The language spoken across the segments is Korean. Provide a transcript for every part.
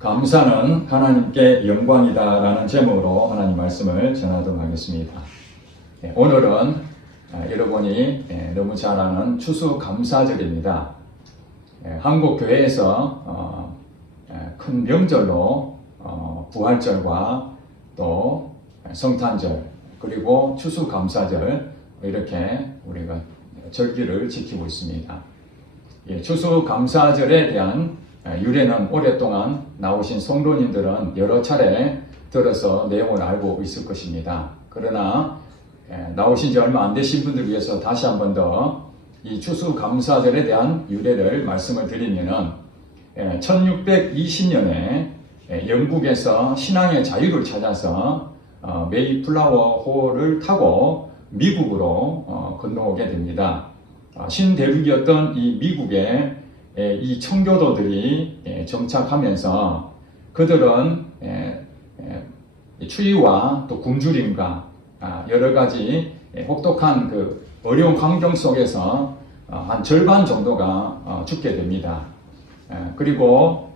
감사는 하나님께 영광이다라는 제목으로 하나님 말씀을 전하도록 하겠습니다. 오늘은 여러분이 너무 잘 아는 추수감사절입니다. 한국 교회에서 큰 명절로 부활절과 또 성탄절 그리고 추수감사절 이렇게 우리가 절기를 지키고 있습니다. 추수감사절에 대한 유래는 오랫동안 나오신 성도님들은 여러 차례 들어서 내용을 알고 있을 것입니다. 그러나 나오신 지 얼마 안 되신 분들 위해서 다시 한 번 더 이 추수감사절에 대한 유래를 말씀을 드리면은 1620년에 영국에서 신앙의 자유를 찾아서 메이플라워호를 타고 미국으로 건너오게 됩니다. 신대륙이었던 이 미국에 이 청교도들이 정착하면서 그들은 추위와 또 굶주림과 여러 가지 혹독한 그 어려운 환경 속에서 한 절반 정도가 죽게 됩니다. 그리고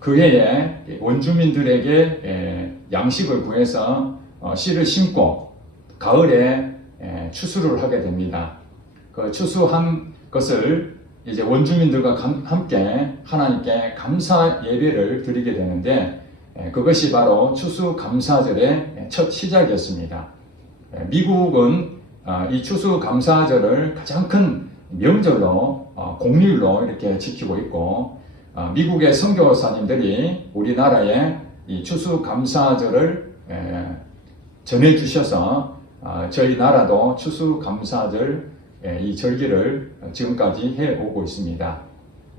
그 해에 원주민들에게 양식을 구해서 씨를 심고 가을에 추수를 하게 됩니다. 그 추수한 것을 이제 원주민들과 함께 하나님께 감사 예배를 드리게 되는데 그것이 바로 추수감사절의 첫 시작이었습니다. 미국은 이 추수감사절을 가장 큰 명절로 공휴일로 이렇게 지키고 있고 미국의 선교사님들이 우리나라에 이 추수감사절을 전해 주셔서 저희 나라도 추수감사절 이 절기를 지금까지 해오고 있습니다.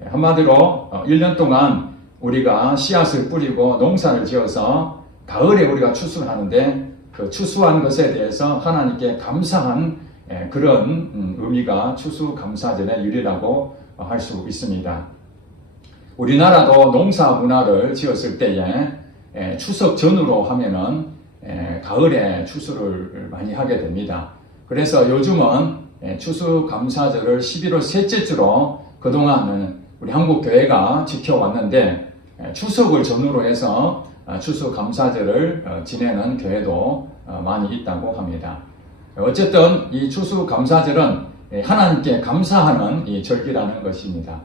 한마디로 1년 동안 우리가 씨앗을 뿌리고 농사를 지어서 가을에 우리가 추수를 하는데 그 추수한 것에 대해서 하나님께 감사한 그런 의미가 추수감사절의 유래라고 할 수 있습니다. 우리나라도 농사 문화를 지었을 때에 추석 전후로 하면은 가을에 추수를 많이 하게 됩니다. 그래서 요즘은 추수감사절을 11월 셋째 주로 그동안은 우리 한국교회가 지켜왔는데 추석을 전후로 해서 추수감사절을 지내는 교회도 많이 있다고 합니다. 어쨌든 이 추수감사절은 하나님께 감사하는 이 절기라는 것입니다.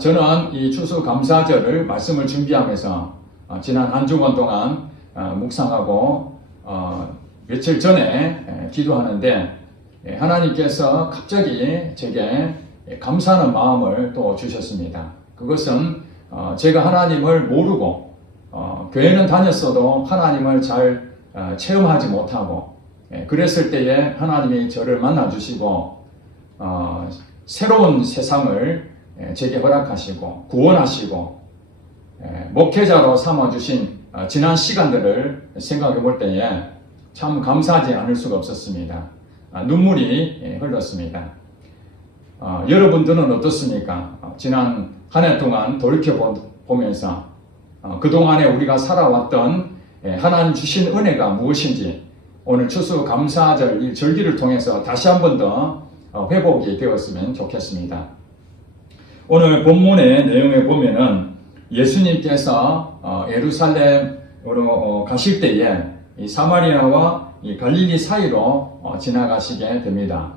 저는 이 추수감사절을 말씀을 준비하면서 지난 한 주간 동안 묵상하고 며칠 전에 기도하는데 하나님께서 갑자기 제게 감사하는 마음을 또 주셨습니다. 그것은 제가 하나님을 모르고 교회는 다녔어도 하나님을 잘 체험하지 못하고 그랬을 때에 하나님이 저를 만나주시고 새로운 세상을 제게 허락하시고 구원하시고 목회자로 삼아주신 지난 시간들을 생각해 볼 때에 참 감사하지 않을 수가 없었습니다. 눈물이 흘렀습니다. 여러분들은 어떻습니까? 지난 한 해 동안 돌이켜보면서 그동안에 우리가 살아왔던 하나님 주신 은혜가 무엇인지 오늘 추수감사절 이 절기를 통해서 다시 한 번 더 회복이 되었으면 좋겠습니다. 오늘 본문의 내용에 보면은 예수님께서 예루살렘으로 가실 때에 이 사마리아와 이 갈릴리 사이로 지나가시게 됩니다.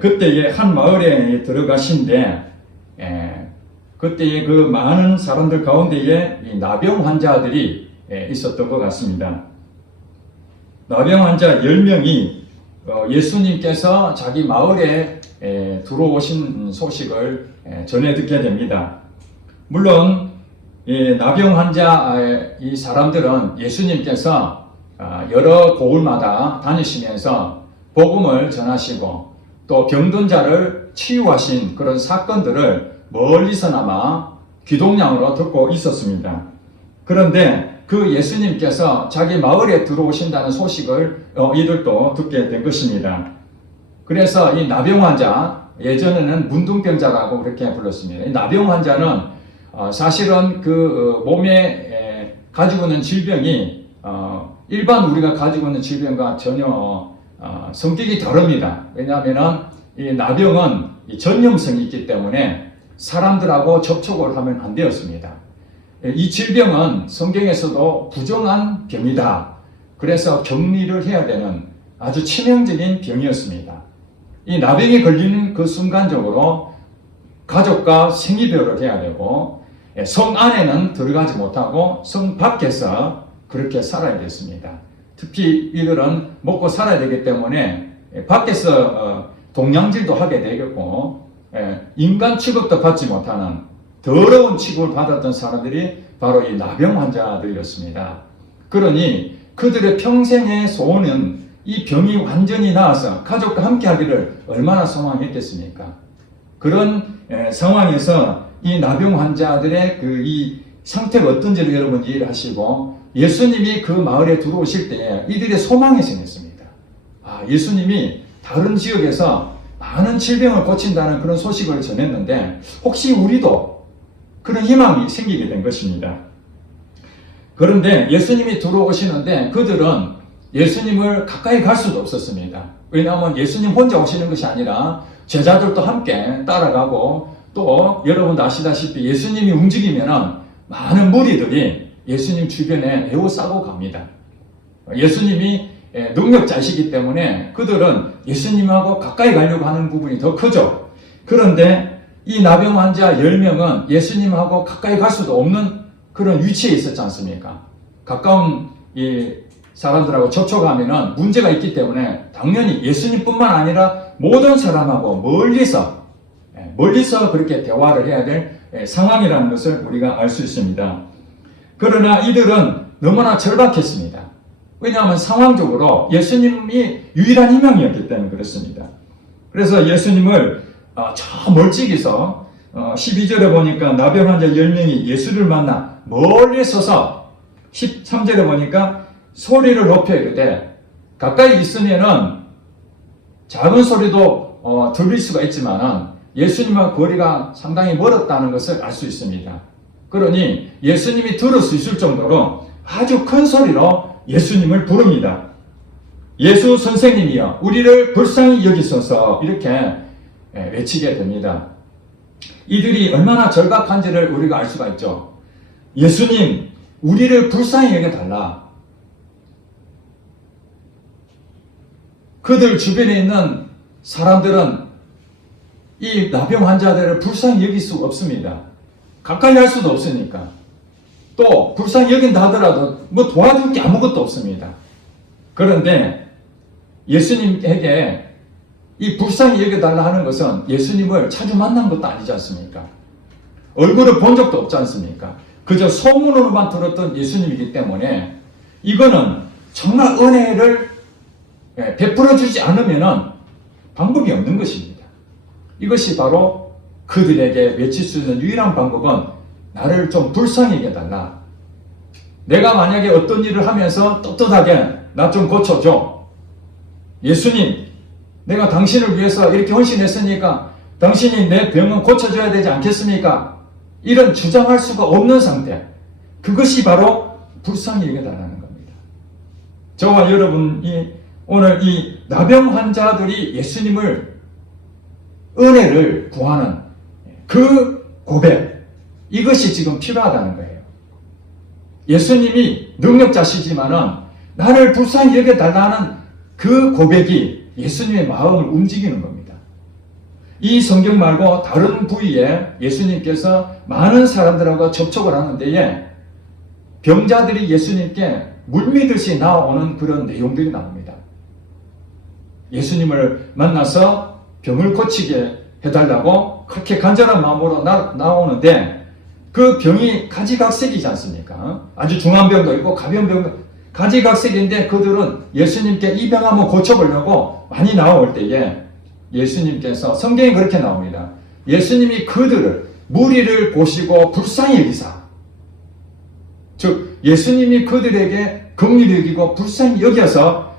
그때에 한 마을에 들어가신데 그때에 그 많은 사람들 가운데에 이 나병 환자들이 있었던 것 같습니다. 나병 환자 10명이 예수님께서 자기 마을에 들어오신 소식을 전해 듣게 됩니다. 물론 나병 환자 이 사람들은 예수님께서 여러 고을마다 다니시면서 복음을 전하시고 또 병든 자를 치유하신 그런 사건들을 멀리서나마 귀동냥으로 듣고 있었습니다. 그런데 그 예수님께서 자기 마을에 들어오신다는 소식을 이들도 듣게 된 것입니다. 그래서 이 나병 환자, 예전에는 문둥병자라고 그렇게 불렀습니다. 이 나병 환자는 사실은 그 몸에 가지고 있는 질병이 일반 우리가 가지고 있는 질병과 전혀 성격이 다릅니다. 왜냐하면 이 나병은 전염성이 있기 때문에 사람들하고 접촉을 하면 안 되었습니다. 이 질병은 성경에서도 부정한 병이다. 그래서 격리를 해야 되는 아주 치명적인 병이었습니다. 이 나병이 걸리는 그 순간적으로 가족과 생이별을 해야 되고 성 안에는 들어가지 못하고 성 밖에서 그렇게 살아야 됐습니다. 특히 이들은 먹고 살아야 되기 때문에 밖에서 동양질도 하게 되겠고 인간 취급도 받지 못하는 더러운 취급을 받았던 사람들이 바로 이 나병 환자들이었습니다. 그러니 그들의 평생의 소원은 이 병이 완전히 나아서 가족과 함께 하기를 얼마나 소망했겠습니까? 그런 상황에서 이 나병 환자들의 이 상태가 어떤지를 여러분 이해를 하시고 예수님이 그 마을에 들어오실 때 이들의 소망이 생겼습니다. 예수님이 다른 지역에서 많은 질병을 고친다는 그런 소식을 전했는데 혹시 우리도 그런 희망이 생기게 된 것입니다. 그런데 예수님이 들어오시는데 그들은 예수님을 가까이 갈 수도 없었습니다. 왜냐하면 예수님 혼자 오시는 것이 아니라 제자들도 함께 따라가고 또 여러분도 아시다시피 예수님이 움직이면 많은 무리들이 예수님 주변에 에워싸고 갑니다. 예수님이 능력자이시기 때문에 그들은 예수님하고 가까이 가려고 하는 부분이 더 크죠. 그런데 이 나병 환자 10명은 예수님하고 가까이 갈 수도 없는 그런 위치에 있었지 않습니까? 가까운 이 사람들하고 접촉하면 문제가 있기 때문에 당연히 예수님뿐만 아니라 모든 사람하고 멀리서 그렇게 대화를 해야 될 상황이라는 것을 우리가 알 수 있습니다. 그러나 이들은 너무나 절박했습니다. 왜냐하면 상황적으로 예수님이 유일한 희망이었기 때문에 그렇습니다. 그래서 예수님을 저 멀찍이서 12절에 보니까 나병 환자 10명이 예수를 만나 멀리 서서 13절에 보니까 소리를 높여 이르되 가까이 있으면은 작은 소리도 들릴 수가 있지만은 예수님과 거리가 상당히 멀었다는 것을 알 수 있습니다. 그러니 예수님이 들을 수 있을 정도로 아주 큰 소리로 예수님을 부릅니다. 예수 선생님이여 우리를 불쌍히 여기소서 이렇게 외치게 됩니다. 이들이 얼마나 절박한지를 우리가 알 수가 있죠. 예수님 우리를 불쌍히 여겨달라. 그들 주변에 있는 사람들은 이 나병 환자들을 불쌍히 여길 수 없습니다. 가까이 할 수도 없으니까. 또 불쌍히 여긴다 하더라도 뭐 도와줄 게 아무것도 없습니다. 그런데 예수님에게 이 불쌍히 여겨달라 하는 것은 예수님을 자주 만난 것도 아니지 않습니까? 얼굴을 본 적도 없지 않습니까? 그저 소문으로만 들었던 예수님이기 때문에 이거는 정말 은혜를 베풀어 주지 않으면 방법이 없는 것입니다. 이것이 바로 그들에게 외칠 수 있는 유일한 방법은 나를 좀 불쌍히 여겨달라. 내가 만약에 어떤 일을 하면서 떳떳하게 나 좀 고쳐줘. 예수님, 내가 당신을 위해서 이렇게 헌신했으니까 당신이 내 병은 고쳐줘야 되지 않겠습니까? 이런 주장할 수가 없는 상태. 그것이 바로 불쌍히 여겨달라는 겁니다. 저와 여러분이 오늘 이 나병 환자들이 예수님을 은혜를 구하는 그 고백, 이것이 지금 필요하다는 거예요. 예수님이 능력자시지만은 나를 불쌍히 여겨달라는 그 고백이 예수님의 마음을 움직이는 겁니다. 이 성경 말고 다른 부위에 예수님께서 많은 사람들하고 접촉을 하는 데에 병자들이 예수님께 물밀듯이 나오는 그런 내용들이 나옵니다. 예수님을 만나서 병을 고치게 해달라고 그렇게 간절한 마음으로 나오는데 그 병이 가지각색이지 않습니까? 아주 중한 병도 있고 가벼운 병도 가지각색인데 그들은 예수님께 이 병 한번 고쳐보려고 많이 나올 때에 예수님께서 성경에 그렇게 나옵니다. 예수님이 그들을 무리를 보시고 불쌍히 여기사, 즉 예수님이 그들에게 긍휼히 여기고 불쌍히 여겨서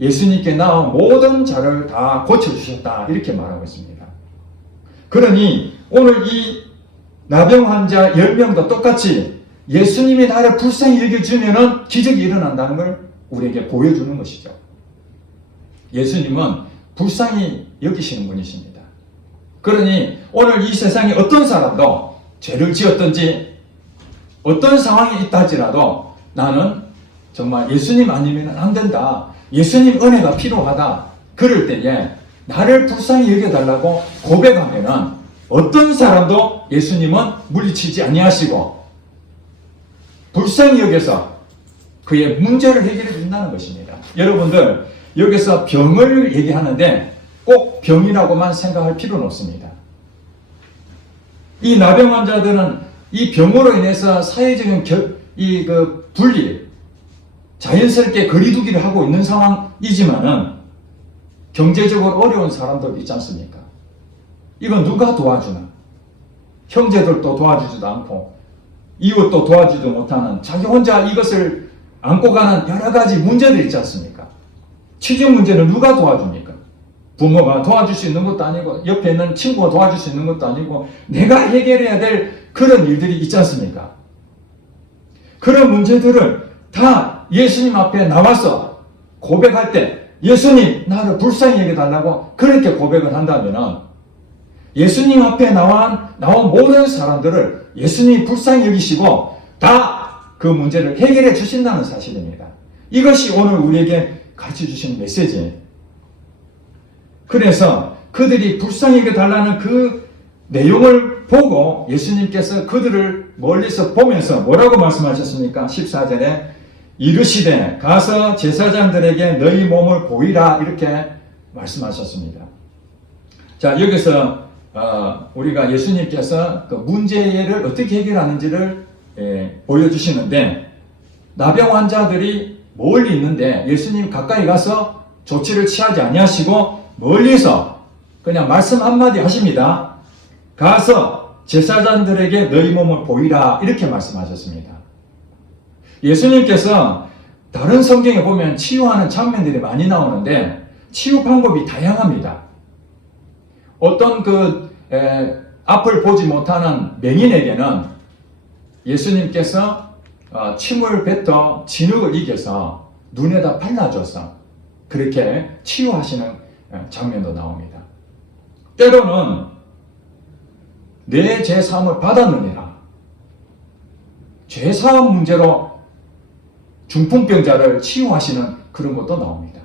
예수님께 나온 모든 자를 다 고쳐주셨다 이렇게 말하고 있습니다. 그러니 오늘 이 나병 환자 10명도 똑같이 예수님이 나를 불쌍히 여겨주면 기적이 일어난다는 걸 우리에게 보여주는 것이죠. 예수님은 불쌍히 여기시는 분이십니다. 그러니 오늘 이 세상에 어떤 사람도 죄를 지었든지 어떤 상황이 있다 할지라도 나는 정말 예수님 아니면 안 된다. 예수님 은혜가 필요하다. 그럴 때에 나를 불쌍히 여겨달라고 고백하면은 어떤 사람도 예수님은 물리치지 아니하시고 불쌍히 여겨서 그의 문제를 해결해 준다는 것입니다. 여러분들 여기서 병을 얘기하는데 꼭 병이라고만 생각할 필요는 없습니다. 이 나병 환자들은 이 병으로 인해서 사회적인 분리, 자연스럽게 거리두기를 하고 있는 상황이지만은 경제적으로 어려운 사람도 있지 않습니까? 이건 누가 도와주나? 형제들도 도와주지도 않고 이웃도 도와주지도 못하는 자기 혼자 이것을 안고 가는 여러 가지 문제들이 있지 않습니까? 취직 문제는 누가 도와줍니까? 부모가 도와줄 수 있는 것도 아니고 옆에 있는 친구가 도와줄 수 있는 것도 아니고 내가 해결해야 될 그런 일들이 있지 않습니까? 그런 문제들을 다 예수님 앞에 나와서 고백할 때 예수님 나를 불쌍히 여겨달라고 그렇게 고백을 한다면 예수님 앞에 나온 모든 사람들을 예수님이 불쌍히 여기시고 다 그 문제를 해결해 주신다는 사실입니다. 이것이 오늘 우리에게 가르쳐 주시는 메시지예요. 그래서 그들이 불쌍히 여겨달라는 그 내용을 보고 예수님께서 그들을 멀리서 보면서 뭐라고 말씀하셨습니까? 14절에 이르시되 가서 제사장들에게 너희 몸을 보이라 이렇게 말씀하셨습니다. 자, 여기서 우리가 예수님께서 그 문제를 어떻게 해결하는지를 보여주시는데 나병 환자들이 멀리 있는데 예수님 가까이 가서 조치를 취하지 아니하시고 멀리서 그냥 말씀 한마디 하십니다. 가서 제사장들에게 너희 몸을 보이라 이렇게 말씀하셨습니다. 예수님께서 다른 성경에 보면 치유하는 장면들이 많이 나오는데 치유 방법이 다양합니다. 어떤 앞을 보지 못하는 맹인에게는 예수님께서 침을 뱉어 진흙을 이겨서 눈에다 발라줘서 그렇게 치유하시는 장면도 나옵니다. 때로는 내 죄사함을 받았느니라 죄사함 문제로 중풍병자를 치유하시는 그런 것도 나옵니다.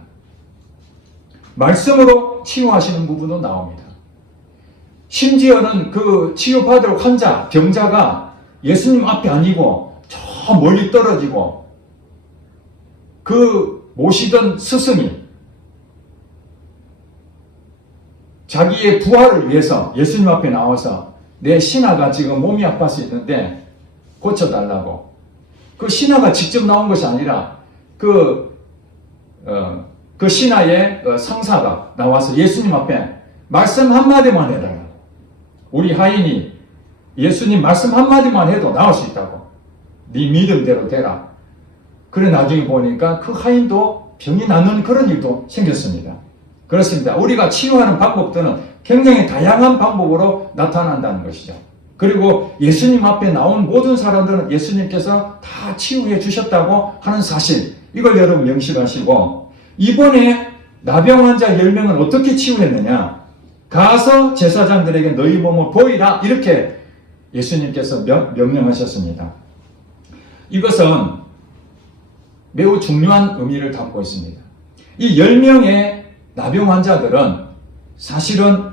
말씀으로 치유하시는 부분도 나옵니다. 심지어는 그 치유받을 환자, 병자가 예수님 앞에 아니고 저 멀리 떨어지고 그 모시던 스승이 자기의 부활을 위해서 예수님 앞에 나와서 내 신하가 지금 몸이 아파서 있는데 고쳐달라고. 그 신하가 직접 나온 것이 아니라 그 신하의 상사가 나와서 예수님 앞에 말씀 한마디만 해달라고. 우리 하인이 예수님 말씀 한마디만 해도 나을 수 있다고. 네 믿음대로 되라. 그래 나중에 보니까 그 하인도 병이 낫는 그런 일도 생겼습니다. 그렇습니다. 우리가 치유하는 방법들은 굉장히 다양한 방법으로 나타난다는 것이죠. 그리고 예수님 앞에 나온 모든 사람들은 예수님께서 다 치유해 주셨다고 하는 사실, 이걸 여러분 명심하시고, 이번에 나병 환자 10명은 어떻게 치유했느냐? 가서 제사장들에게 너희 몸을 보이라 이렇게 예수님께서 명령하셨습니다. 이것은 매우 중요한 의미를 담고 있습니다. 이 10명의 나병 환자들은 사실은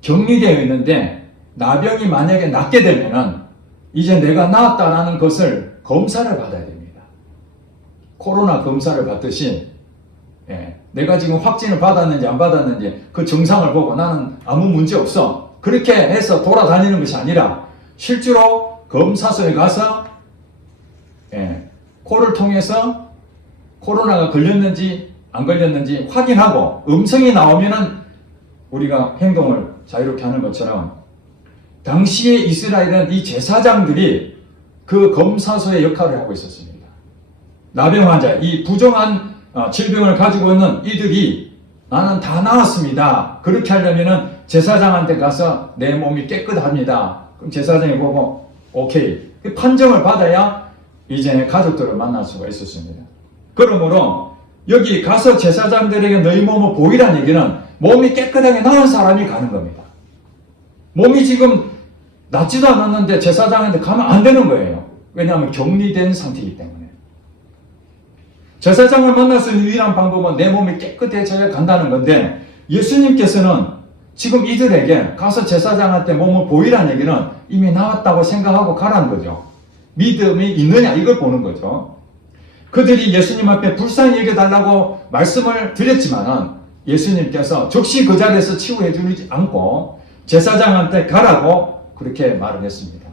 격리되어 있는데 나병이 만약에 낫게 되면은 이제 내가 나았다라는 것을 검사를 받아야 됩니다. 코로나 검사를 받듯이 내가 지금 확진을 받았는지 안 받았는지 그 증상을 보고 나는 아무 문제 없어 그렇게 해서 돌아다니는 것이 아니라 실제로 검사소에 가서 코를 통해서 코로나가 걸렸는지 안 걸렸는지 확인하고 음성이 나오면은 우리가 행동을 자유롭게 하는 것처럼 당시에 이스라엘은 이 제사장들이 그 검사소의 역할을 하고 있었습니다. 나병 환자, 이 부정한 질병을 가지고 있는 이들이 나는 다 나았습니다. 그렇게 하려면은 제사장한테 가서 내 몸이 깨끗합니다. 그럼 제사장이 보고 오케이 판정을 받아야 이제 가족들을 만날 수가 있었습니다. 그러므로 여기 가서 제사장들에게 너희 몸을 보이라는 얘기는 몸이 깨끗하게 나은 사람이 가는 겁니다. 몸이 지금 낫지도 않았는데 제사장한테 가면 안 되는 거예요. 왜냐하면 격리된 상태이기 때문에. 제사장을 만날 수 있는 유일한 방법은 내 몸이 깨끗해져야 간다는 건데, 예수님께서는 지금 이들에게 가서 제사장한테 몸을 보이라는 얘기는 이미 나왔다고 생각하고 가라는 거죠. 믿음이 있느냐 이걸 보는 거죠. 그들이 예수님 앞에 불쌍히 여겨달라고 말씀을 드렸지만은 예수님께서 즉시 그 자리에서 치유해 주지 않고 제사장한테 가라고 그렇게 말을 했습니다.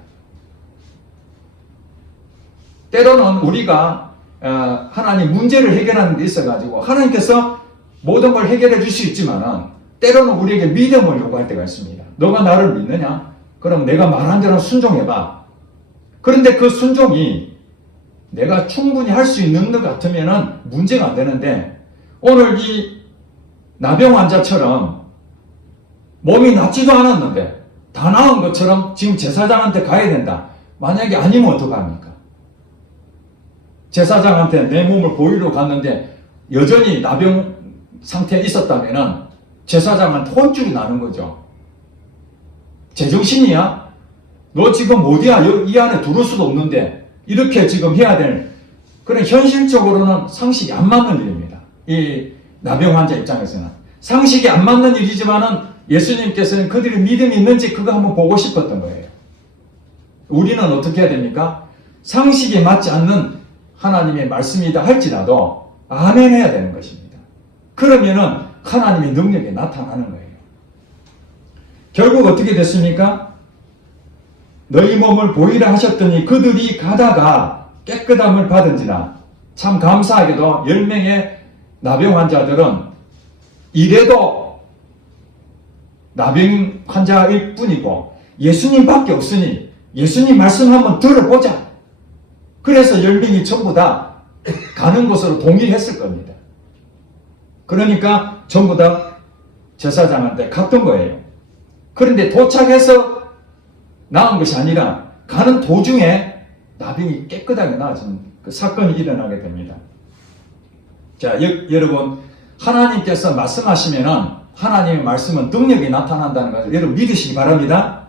때로는 우리가 하나님 문제를 해결하는 데 있어가지고 하나님께서 모든 걸 해결해 줄 수 있지만은 때로는 우리에게 믿음을 요구할 때가 있습니다. 너가 나를 믿느냐? 그럼 내가 말한 대로 순종해봐. 그런데 그 순종이 내가 충분히 할 수 있는 것 같으면은 문제가 안 되는데, 오늘 이 나병 환자처럼 몸이 낫지도 않았는데 다 나은 것처럼 지금 제사장한테 가야 된다. 만약에 아니면 어떡합니까? 제사장한테 내 몸을 보이러 갔는데 여전히 나병 상태에 있었다면은 제사장한테 혼쭐이 나는 거죠. 제정신이야? 너 지금 어디야? 이 안에 들어올 수도 없는데 이렇게 지금 해야 될, 그런 현실적으로는 상식이 안 맞는 일입니다. 이 나병 환자 입장에서는 상식이 안 맞는 일이지만은 예수님께서는 그들이 믿음이 있는지 그거 한번 보고 싶었던 거예요. 우리는 어떻게 해야 됩니까? 상식에 맞지 않는 하나님의 말씀이다 할지라도 아멘 해야 되는 것입니다. 그러면은 하나님의 능력이 나타나는 거예요. 결국 어떻게 됐습니까? 너희 몸을 보이라 하셨더니 그들이 가다가 깨끗함을 받은지라. 참 감사하게도 10명의 나병 환자들은 이래도 나병 환자일 뿐이고 예수님밖에 없으니 예수님 말씀 한번 들어보자. 그래서 10명이 전부 다 가는 곳으로 동의했을 겁니다. 그러니까 전부 다 제사장한테 갔던 거예요. 그런데 도착해서 나은 것이 아니라 가는 도중에 나병이 깨끗하게 나아진 그 사건이 일어나게 됩니다. 자, 여러분, 하나님께서 말씀하시면은 하나님의 말씀은 능력이 나타난다는 것을 여러분 믿으시기 바랍니다.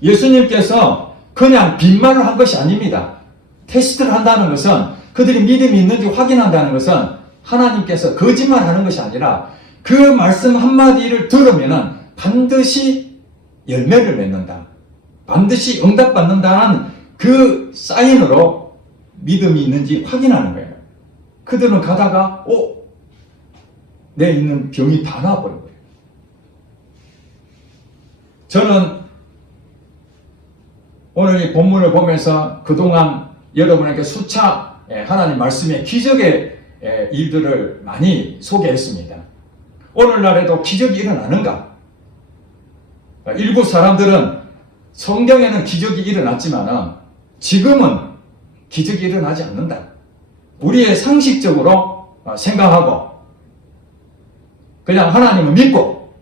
예수님께서 그냥 빈말을 한 것이 아닙니다. 테스트를 한다는 것은, 그들이 믿음이 있는지 확인한다는 것은 하나님께서 거짓말하는 것이 아니라 그 말씀 한마디를 들으면은 반드시 열매를 맺는다. 반드시 응답받는다는 그 사인으로 믿음이 있는지 확인하는 거예요. 그들은 가다가 내 있는 병이 다 나아버린 거예요. 저는 오늘 이 본문을 보면서 그동안 여러분에게 수차 하나님 말씀의 기적의 일들을 많이 소개했습니다. 오늘날에도 기적이 일어나는가? 일부 사람들은 성경에는 기적이 일어났지만 지금은 기적이 일어나지 않는다. 우리의 상식적으로 생각하고 그냥 하나님을 믿고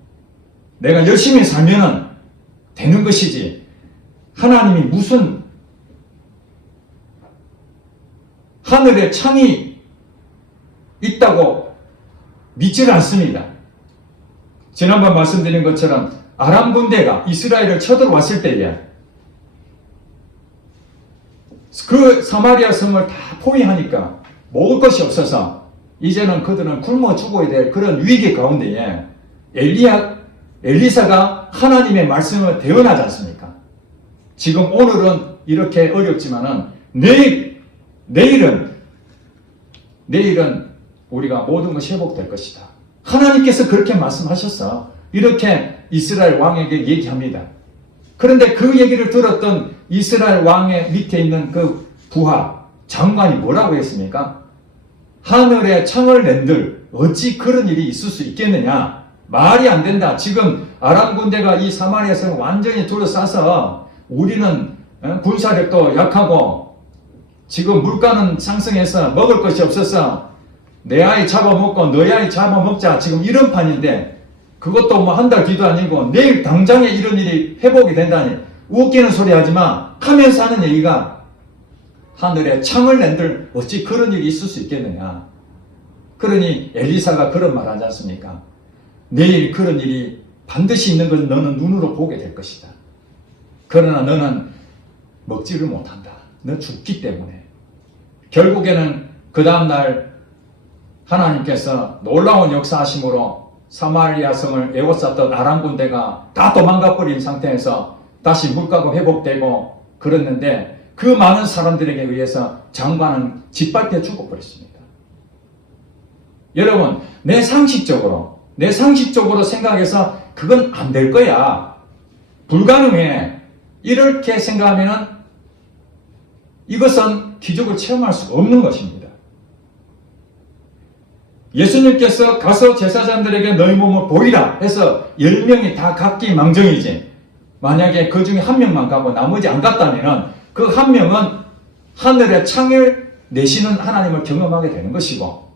내가 열심히 살면은 되는 것이지, 하나님이 무슨 하늘에 창이 있다고 믿지를 않습니다. 지난번 말씀드린 것처럼 아람 군대가 이스라엘을 쳐들어왔을 때에 그 사마리아 성을 다 포위하니까 먹을 것이 없어서 이제는 그들은 굶어 죽어야 될 그런 위기 가운데에 엘리사가 하나님의 말씀을 대언하지 않습니까? 지금 오늘은 이렇게 어렵지만은 내일은 우리가 모든 것이 회복될 것이다. 하나님께서 그렇게 말씀하셨어. 이렇게 이스라엘 왕에게 얘기합니다. 그런데 그 얘기를 들었던 이스라엘 왕의 밑에 있는 그 부하 장관이 뭐라고 했습니까? 하늘에 창을 낸들 어찌 그런 일이 있을 수 있겠느냐? 말이 안 된다. 지금 아람 군대가 이 사마리아성을 완전히 둘러싸서 우리는 군사력도 약하고 지금 물가는 상승해서 먹을 것이 없어서 내 아이 잡아먹고 너희 아이 잡아먹자. 지금 이런 판인데 그것도 뭐 한 달 뒤도 아니고 내일 당장에 이런 일이 회복이 된다니 웃기는 소리 하지마 하면서 하는 얘기가, 하늘에 창을 낸들 어찌 그런 일이 있을 수 있겠느냐. 그러니 엘리사가 그런 말 하지 않습니까? 내일 그런 일이 반드시 있는 것을 너는 눈으로 보게 될 것이다. 그러나 너는 먹지를 못한다. 너 죽기 때문에. 결국에는 그 다음날 하나님께서 놀라운 역사하심으로 사마리아 성을 에워쌌던 아람 군대가 다 도망가 버린 상태에서 다시 물가가 회복되고 그랬는데 그 많은 사람들에게 의해서 장관은 짓밟혀 죽어버렸습니다. 여러분, 내 상식적으로 생각해서 그건 안 될 거야. 불가능해. 이렇게 생각하면 이것은 기적을 체험할 수가 없는 것입니다. 예수님께서 가서 제사장들에게 너희 몸을 보이라 해서 10명이 다 각기 망정이지. 만약에 그 중에 한 명만 가고 나머지 안 갔다면 그 한 명은 하늘의 창을 내시는 하나님을 경험하게 되는 것이고,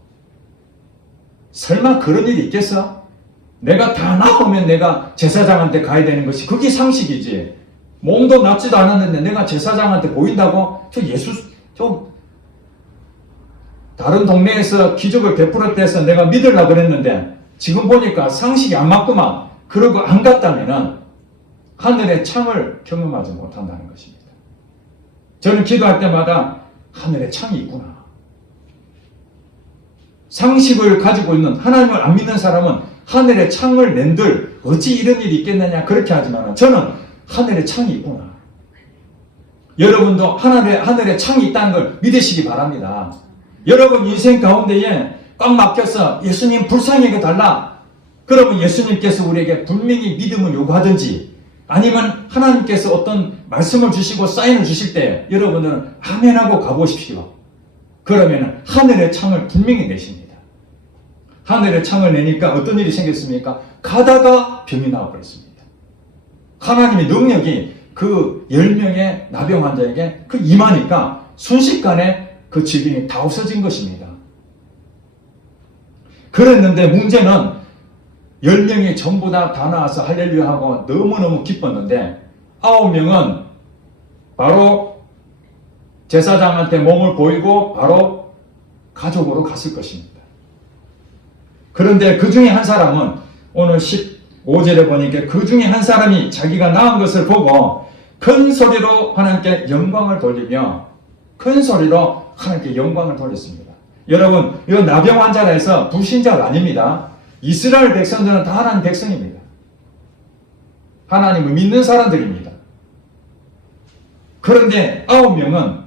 설마 그런 일이 있겠어? 내가 다 나오면 내가 제사장한테 가야 되는 것이 그게 상식이지. 몸도 낫지도 않았는데 내가 제사장한테 보인다고? 다른 동네에서 기적을 베풀었다 해서 내가 믿으려고 그랬는데 지금 보니까 상식이 안 맞구만. 그러고 안 갔다면 하늘의 창을 경험하지 못한다는 것입니다. 저는 기도할 때마다 하늘의 창이 있구나. 상식을 가지고 있는, 하나님을 안 믿는 사람은 하늘의 창을 낸들 어찌 이런 일이 있겠느냐 그렇게 하지만 저는 하늘의 창이 있구나. 여러분도 하늘의 창이 있다는 걸 믿으시기 바랍니다. 여러분 인생 가운데에 꽉 막혀서 예수님 불쌍히 여겨달라. 그러면 예수님께서 우리에게 분명히 믿음을 요구하든지 아니면 하나님께서 어떤 말씀을 주시고 사인을 주실 때 여러분들은 아멘하고 가보십시오. 그러면 하늘의 창을 분명히 내십니다. 하늘의 창을 내니까 어떤 일이 생겼습니까? 가다가 병이 나와버렸습니다. 하나님의 능력이 그 10명의 나병 환자에게 그 임하니까 순식간에 그 질병이 다 없어진 것입니다. 그랬는데 문제는 10명이 전부 다 나와서 할렐루야 하고 너무너무 기뻤는데 9명은 바로 제사장한테 몸을 보이고 바로 가족으로 갔을 것입니다. 그런데 그 중에 한 사람은 오늘 15절에 보니까 그 중에 한 사람이 자기가 나은 것을 보고 큰 소리로 하나님께 영광을 돌리며 큰 소리로 하나님께 영광을 돌렸습니다. 여러분, 이 나병 환자라 해서 불신자가 아닙니다. 이스라엘 백성들은 다 하나님 백성입니다. 하나님을 믿는 사람들입니다. 그런데 9명은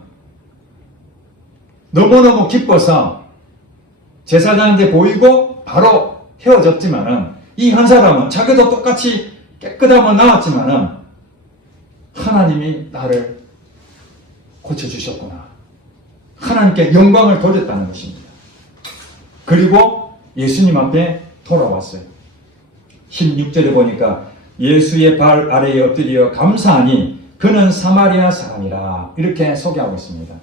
너무너무 기뻐서 제사장한테 보이고 바로 헤어졌지만은 이 한 사람은 자기도 똑같이 깨끗하고 나았지만은 하나님이 나를 고쳐주셨구나. 하나님께 영광을 돌렸다는 것입니다. 그리고 예수님 앞에 돌아왔어요. 16절에 보니까 예수의 발 아래에 엎드려 감사하니 그는 사마리아 사람이라 이렇게 소개하고 있습니다.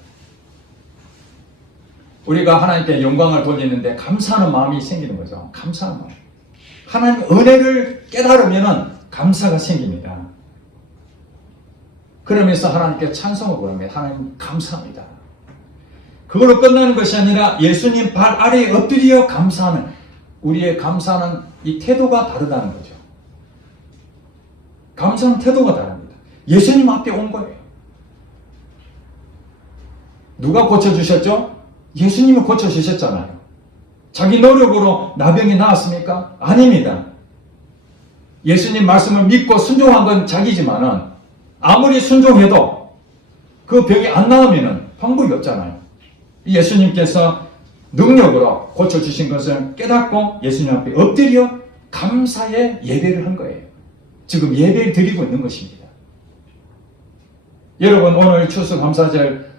우리가 하나님께 영광을 돌리는데 감사하는 마음이 생기는 거죠. 감사하는 마음. 하나님 은혜를 깨달으면 감사가 생깁니다. 그러면서 하나님께 찬송을 부릅니다. 하나님 감사합니다. 그걸로 끝나는 것이 아니라 예수님 발 아래에 엎드려 감사하는, 우리의 감사는 이 태도가 다르다는 거죠. 감사는 태도가 다릅니다. 예수님 앞에 온 거예요. 누가 고쳐주셨죠? 예수님이 고쳐주셨잖아요. 자기 노력으로 나병이 나았습니까? 아닙니다. 예수님 말씀을 믿고 순종한 건 자기지만은 아무리 순종해도 그 병이 안 나으면 방법이 없잖아요. 예수님께서 능력으로 고쳐주신 것을 깨닫고 예수님 앞에 엎드려 감사의 예배를 한 거예요. 지금 예배를 드리고 있는 것입니다. 여러분, 오늘 추수감사절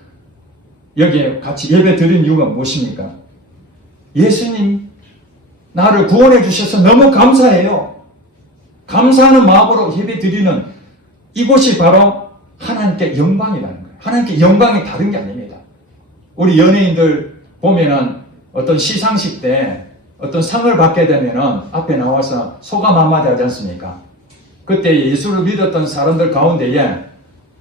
여기에 같이 예배 드린 이유가 무엇입니까? 예수님 나를 구원해 주셔서 너무 감사해요. 감사하는 마음으로 예배 드리는 이곳이 바로 하나님께 영광이라는 거예요. 하나님께 영광이 다른 게 아닙니다. 우리 연예인들 보면은 어떤 시상식 때 어떤 상을 받게 되면은 앞에 나와서 소감 한마디 하지 않습니까? 그때 예수를 믿었던 사람들 가운데에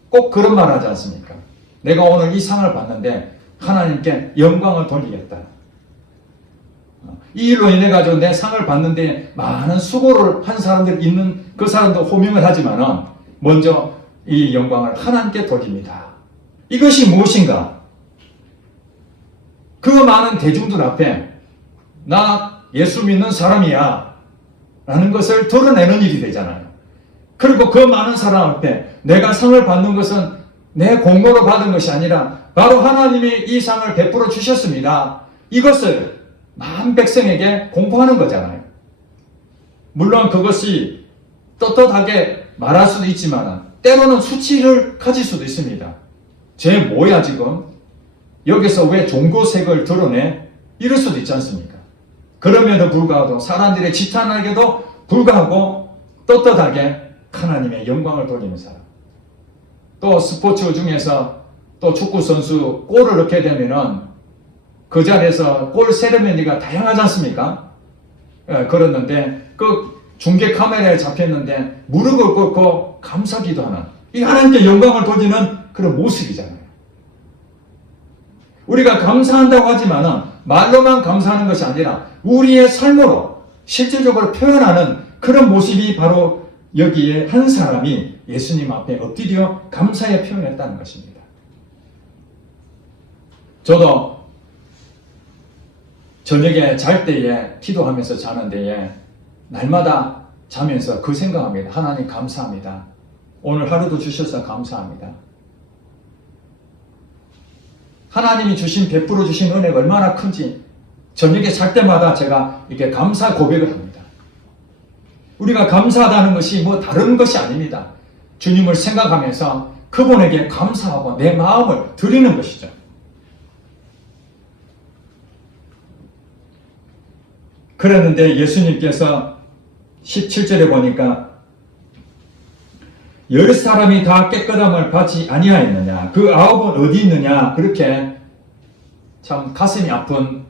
꼭 그런 말 하지 않습니까? 내가 오늘 이 상을 받는데 하나님께 영광을 돌리겠다. 이 일로 인해 가지고 내 상을 받는데 많은 수고를 한 사람들 있는 그 사람도 호명을 하지만은 먼저 이 영광을 하나님께 돌립니다. 이것이 무엇인가? 그 많은 대중들 앞에 나 예수 믿는 사람이야 라는 것을 드러내는 일이 되잖아요. 그리고 그 많은 사람 앞에 내가 상을 받는 것은 내 공로로 받은 것이 아니라 바로 하나님이 이 상을 베풀어 주셨습니다. 이것을 만 백성에게 공포하는 거잖아요. 물론 그것이 떳떳하게 말할 수도 있지만 때로는 수치를 가질 수도 있습니다. 쟤 뭐야 지금? 여기서 왜 종교색을 드러내? 이럴 수도 있지 않습니까? 그럼에도 불구하고 사람들의 지탄에게도 불구하고 떳떳하게 하나님의 영광을 돌리는 사람. 또 스포츠 중에서 또 축구 선수 골을 넣게 되면은 그 자리에서 골 세레머니가 다양하지 않습니까? 그랬는데 그 중계 카메라에 잡혔는데 무릎을 꿇고 감사 기도하는 이 하나님께 영광을 돌리는 그런 모습이잖아요. 우리가 감사한다고 하지만은 말로만 감사하는 것이 아니라 우리의 삶으로 실질적으로 표현하는 그런 모습이 바로 여기에 한 사람이 예수님 앞에 엎드려 감사의 표현했다는 것입니다. 저도 저녁에 잘 때에 기도하면서 자는 데에 날마다 자면서 그 생각합니다. 하나님 감사합니다. 오늘 하루도 주셔서 감사합니다. 하나님이 주신 베풀어 주신 은혜가 얼마나 큰지 저녁에 잘 때마다 제가 이렇게 감사 고백을 합니다. 우리가 감사하다는 것이 뭐 다른 것이 아닙니다. 주님을 생각하면서 그분에게 감사하고 내 마음을 드리는 것이죠. 그랬는데 예수님께서 17절에 보니까 10사람이 다 깨끗함을 받지 아니하였느냐? 그 9은 어디 있느냐? 그렇게 참 가슴이 아픈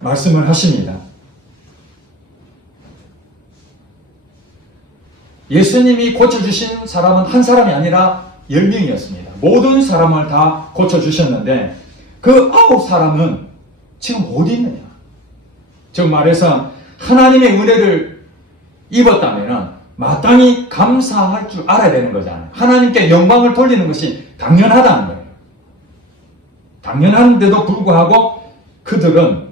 말씀을 하십니다. 예수님이 고쳐주신 사람은 한 사람이 아니라 10명이었습니다. 모든 사람을 다 고쳐주셨는데 그 9사람은 지금 어디 있느냐? 즉 말해서 하나님의 은혜를 입었다면 마땅히 감사할 줄 알아야 되는 거잖아요. 하나님께 영광을 돌리는 것이 당연하다는 거예요. 당연한데도 불구하고 그들은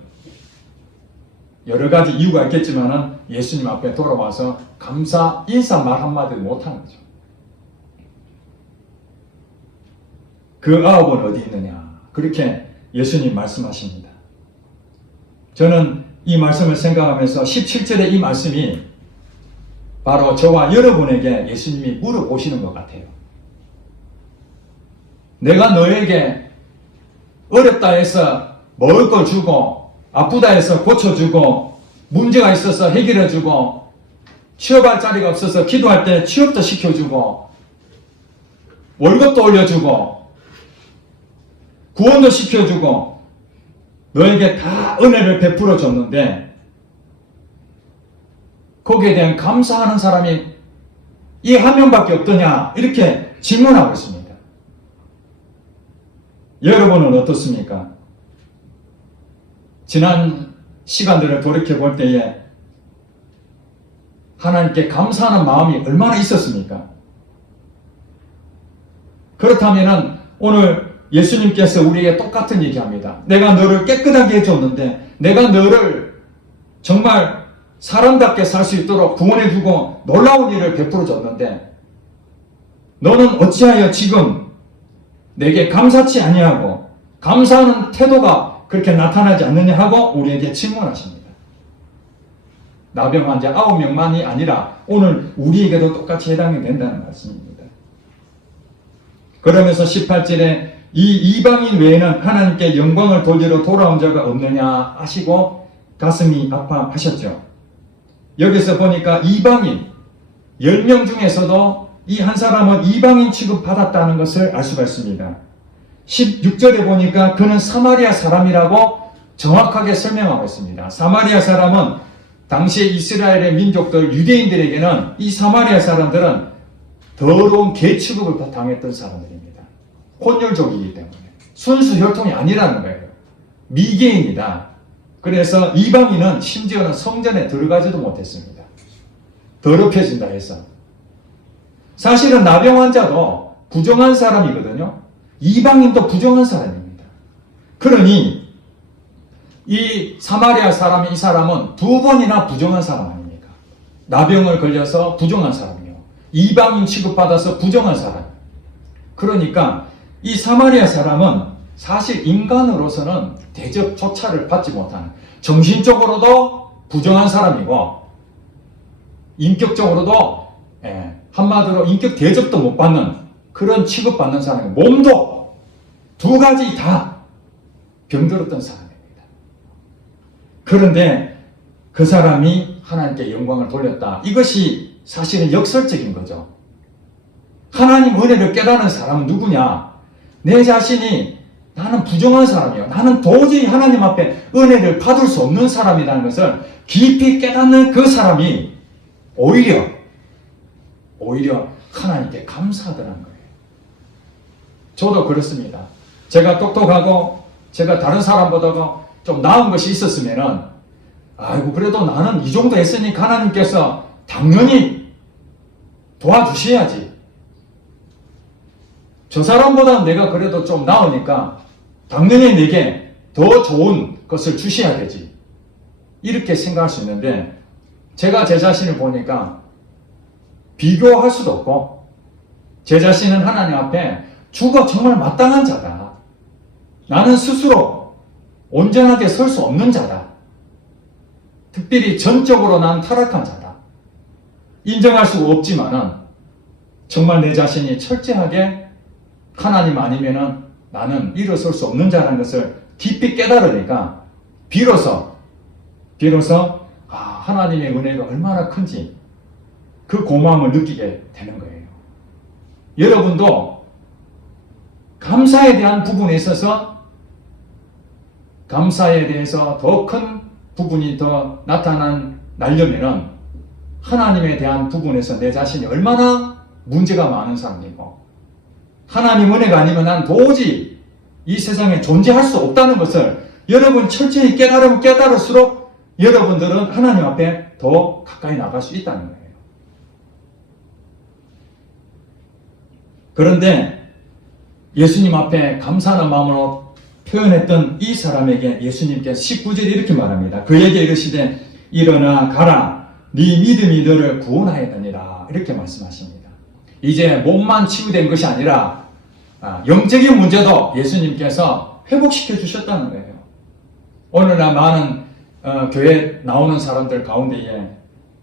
여러 가지 이유가 있겠지만 예수님 앞에 돌아와서 감사 인사 말 한마디도 못하는 거죠. 그 9은 어디 있느냐? 그렇게 예수님 말씀하십니다. 저는 이 말씀을 생각하면서 17절의 이 말씀이 바로 저와 여러분에게 예수님이 물어보시는 것 같아요. 내가 너에게 어렵다 해서 먹을 걸 주고 아프다 해서 고쳐주고 문제가 있어서 해결해주고 취업할 자리가 없어서 기도할 때 취업도 시켜주고 월급도 올려주고 구원도 시켜주고 너에게 다 은혜를 베풀어 줬는데 거기에 대한 감사하는 사람이 이 한 명밖에 없더냐 이렇게 질문하고 있습니다. 여러분은 어떻습니까? 지난 시간들을 돌이켜 볼 때에 하나님께 감사하는 마음이 얼마나 있었습니까? 그렇다면 오늘 예수님께서 우리에게 똑같은 얘기합니다. 내가 너를 깨끗하게 해줬는데 내가 너를 정말 사람답게 살 수 있도록 구원해주고 놀라운 일을 베풀어 줬는데 너는 어찌하여 지금 내게 감사치 아니하고 감사하는 태도가 그렇게 나타나지 않느냐 하고 우리에게 질문하십니다. 나병 환자 9명만이 아니라 오늘 우리에게도 똑같이 해당이 된다는 말씀입니다. 그러면서 18절에 이 이방인 외에는 하나님께 영광을 돌리러 돌아온 자가 없느냐 하시고 가슴이 아파하셨죠. 여기서 보니까 이방인 10명 중에서도 이 한 사람은 이방인 취급받았다는 것을 알 수가 있습니다. 16절에 보니까 그는 사마리아 사람이라고 정확하게 설명하고 있습니다. 사마리아 사람은 당시에 이스라엘의 민족들 유대인들에게는 이 사마리아 사람들은 더러운 개 취급을 당했던 사람들입니다. 혼혈족이기 때문에 순수 혈통이 아니라는 거예요. 미개인이다. 그래서 이방인은 심지어는 성전에 들어가지도 못했습니다. 더럽혀진다 해서. 사실은 나병 환자도 부정한 사람이거든요. 이방인도 부정한 사람입니다. 그러니 이 사마리아 사람이 이 사람은 두 번이나 부정한 사람 아닙니까? 나병을 걸려서 부정한 사람이요. 이방인 취급받아서 부정한 사람. 그러니까 이 사마리아 사람은 사실 인간으로서는 대접조차를 받지 못하는, 정신적으로도 부정한 사람이고 인격적으로도 한마디로 인격 대접도 못 받는 그런 취급받는 사람이고, 몸도 두 가지 다 병들었던 사람입니다. 그런데 그 사람이 하나님께 영광을 돌렸다. 이것이 사실은 역설적인 거죠. 하나님 은혜를 깨닫는 사람은 누구냐? 내 자신이 나는 부정한 사람이요. 나는 도저히 하나님 앞에 은혜를 받을 수 없는 사람이라는 것을 깊이 깨닫는 그 사람이 오히려 하나님께 감사하더라는 거예요. 저도 그렇습니다. 제가 똑똑하고 제가 다른 사람보다 좀 나은 것이 있었으면은, 아이고 그래도 나는 이 정도 했으니까 하나님께서 당연히 도와주셔야지. 저 사람보다 내가 그래도 좀 나으니까 당연히 내게 더 좋은 것을 주셔야 되지. 이렇게 생각할 수 있는데, 제가 제 자신을 보니까 비교할 수도 없고, 제 자신은 하나님 앞에 주가 정말 마땅한 자다. 나는 스스로 온전하게 설 수 없는 자다. 특별히 전적으로 난 타락한 자다. 인정할 수가 없지만은 정말 내 자신이 철저하게 하나님 아니면은 나는 일어설 수 없는 자라는 것을 깊이 깨달으니까 비로소 하나님의 은혜가 얼마나 큰지 그 고마움을 느끼게 되는 거예요. 여러분도 감사에 대한 부분에 있어서 감사에 대해서 더 큰 부분이 더 나려면은 하나님에 대한 부분에서 내 자신이 얼마나 문제가 많은 사람이고, 하나님 은혜가 아니면 난 도저히 이 세상에 존재할 수 없다는 것을 여러분 철저히 깨달으면 깨달을수록 여러분들은 하나님 앞에 더 가까이 나갈 수 있다는 거예요. 그런데 예수님 앞에 감사하는 마음으로 표현했던 이 사람에게 예수님께서 19절에 이렇게 말합니다. 그에게 이르시되 일어나 가라, 네 믿음이 너를 구원하였느니라. 이렇게 말씀하십니다. 이제 몸만 치유된 것이 아니라 영적인 문제도 예수님께서 회복시켜 주셨다는 거예요. 오늘날 많은 교회 나오는 사람들 가운데에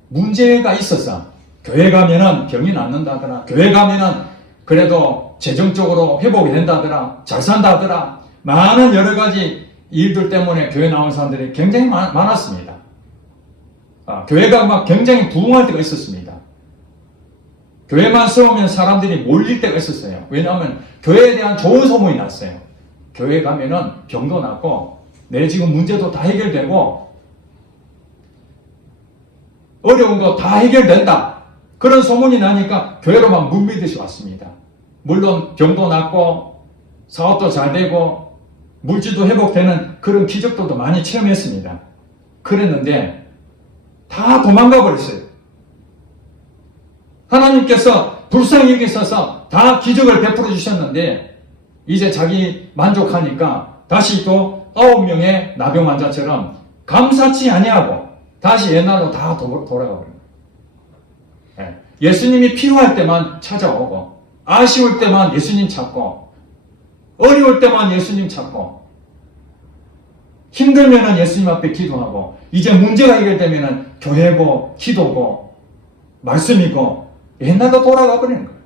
문제가 있어서 교회 가면은 병이 낫는다더라, 교회 가면은 그래도 재정적으로 회복이 된다더라, 잘 산다더라, 많은 여러 가지 일들 때문에 교회 나온 사람들이 굉장히 많았습니다. 교회가 막 굉장히 부흥할 때가 있었습니다. 교회만 세우면 사람들이 몰릴 때가 있었어요. 왜냐하면 교회에 대한 좋은 소문이 났어요. 교회 가면은 병도 낫고 내 지금 문제도 다 해결되고 어려운 거 다 해결된다. 그런 소문이 나니까 교회로 막 물밀듯이 왔습니다. 물론 병도 낫고 사업도 잘 되고 물질도 회복되는 그런 기적들도 많이 체험했습니다. 그랬는데 다 도망가 버렸어요. 하나님께서 불쌍히 여기셔서 다 기적을 베풀어 주셨는데 이제 자기 만족하니까 다시 또 9명의 나병 환자처럼 감사치 아니하고 다시 옛날로 다 돌아가 버립니다. 예수님이 필요할 때만 찾아오고, 아쉬울 때만 예수님 찾고, 어려울 때만 예수님 찾고, 힘들면은 예수님 앞에 기도하고, 이제 문제가 해결되면은 교회고 기도고 말씀이고 옛날로 돌아가 버리는 거예요.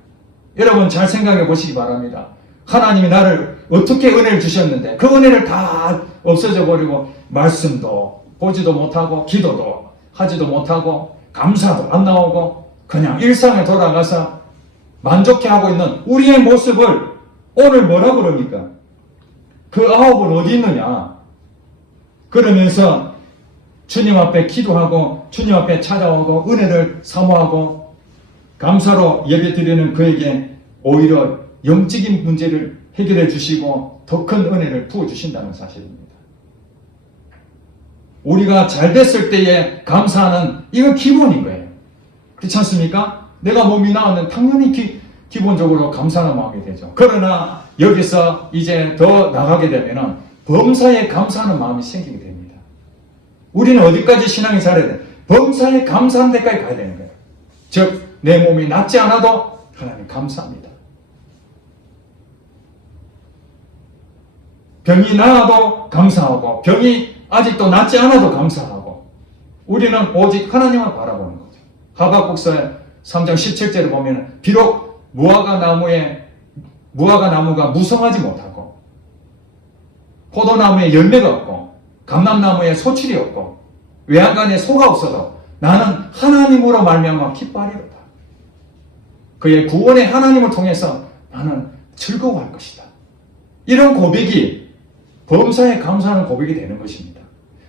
여러분 잘 생각해 보시기 바랍니다. 하나님이 나를 어떻게 은혜를 주셨는데 그 은혜를 다 없어져 버리고 말씀도 보지도 못하고 기도도 하지도 못하고 감사도 안 나오고 그냥 일상에 돌아가서 만족해하고 있는 우리의 모습을 오늘 뭐라 그럽니까? 그 9은 어디 있느냐? 그러면서 주님 앞에 기도하고 주님 앞에 찾아오고 은혜를 사모하고 감사로 예배드리는 그에게 오히려 영적인 문제를 해결해 주시고 더 큰 은혜를 부어주신다는 사실입니다. 우리가 잘 됐을 때에 감사하는 이건 기본인 거예요. 그렇지 않습니까? 내가 몸이 나았는데 당연히 기본적으로 감사하는 마음이 되죠. 그러나 여기서 이제 더 나가게 되면은 범사에 감사하는 마음이 생기게 됩니다. 우리는 어디까지 신앙이 잘해야 돼? 범사에 감사하는 데까지 가야 되는 거예요. 즉, 내 몸이 낫지 않아도 하나님 감사합니다. 병이 나아도 감사하고, 병이 아직도 낫지 않아도 감사하고, 우리는 오직 하나님을 바라보는 거죠. 하박국서 3장 17절을 보면, 비록 무화과 나무가 무성하지 못하고, 포도나무에 열매가 없고, 감람나무에 소출이 없고, 외양간에 소가 없어도 나는 하나님으로 말미암아 기뻐하리로다. 그의 구원의 하나님을 통해서 나는 즐거워할 것이다. 이런 고백이 범사에 감사하는 고백이 되는 것입니다.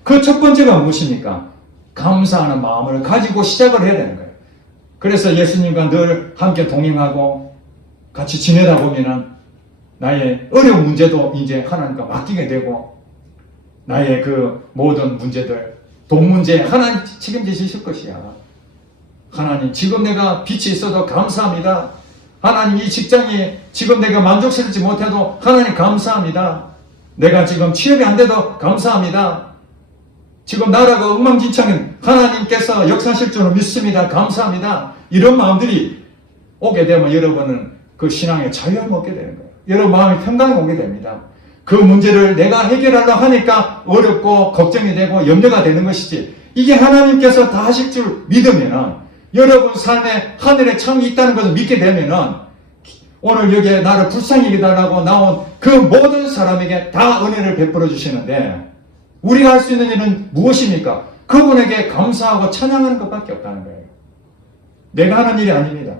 그 첫 번째가 무엇입니까? 감사하는 마음을 가지고 시작을 해야 되는 거예요. 그래서 예수님과 늘 함께 동행하고 같이 지내다 보면은 나의 어려운 문제도 이제 하나님과 맡기게 되고, 나의 그 모든 문제들, 돈 문제 하나님 책임지실 것이야. 하나님, 지금 내가 빚이 있어도 감사합니다. 하나님, 이 직장이 지금 내가 만족스럽지 못해도 하나님 감사합니다. 내가 지금 취업이 안 돼도 감사합니다. 지금 나라가 엉망진창인 하나님께서 역사하실 줄을 믿습니다. 감사합니다. 이런 마음들이 오게 되면 여러분은 그 신앙의 자유함을 얻게 되는 거예요. 여러분 마음이 평강이 오게 됩니다. 그 문제를 내가 해결하려고 하니까 어렵고 걱정이 되고 염려가 되는 것이지, 이게 하나님께서 다 하실 줄 믿으면은, 여러분 삶에 하늘의 창이 있다는 것을 믿게 되면은, 오늘 여기에 나를 불쌍히 여기달라고 나온 그 모든 사람에게 다 은혜를 베풀어 주시는데, 우리가 할 수 있는 일은 무엇입니까? 그분에게 감사하고 찬양하는 것밖에 없다는 거예요. 내가 하는 일이 아닙니다.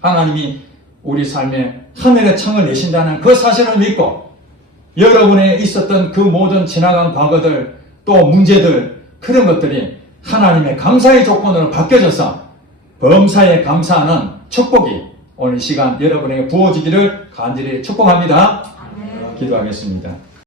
하나님이 우리 삶에 하늘의 창을 내신다는 그 사실을 믿고, 여러분에 있었던 그 모든 지나간 과거들, 또 문제들, 그런 것들이 하나님의 감사의 조건으로 바뀌어져서 범사에 감사하는 축복이 오늘 시간 여러분에게 부어지기를 간절히 축복합니다. 기도하겠습니다.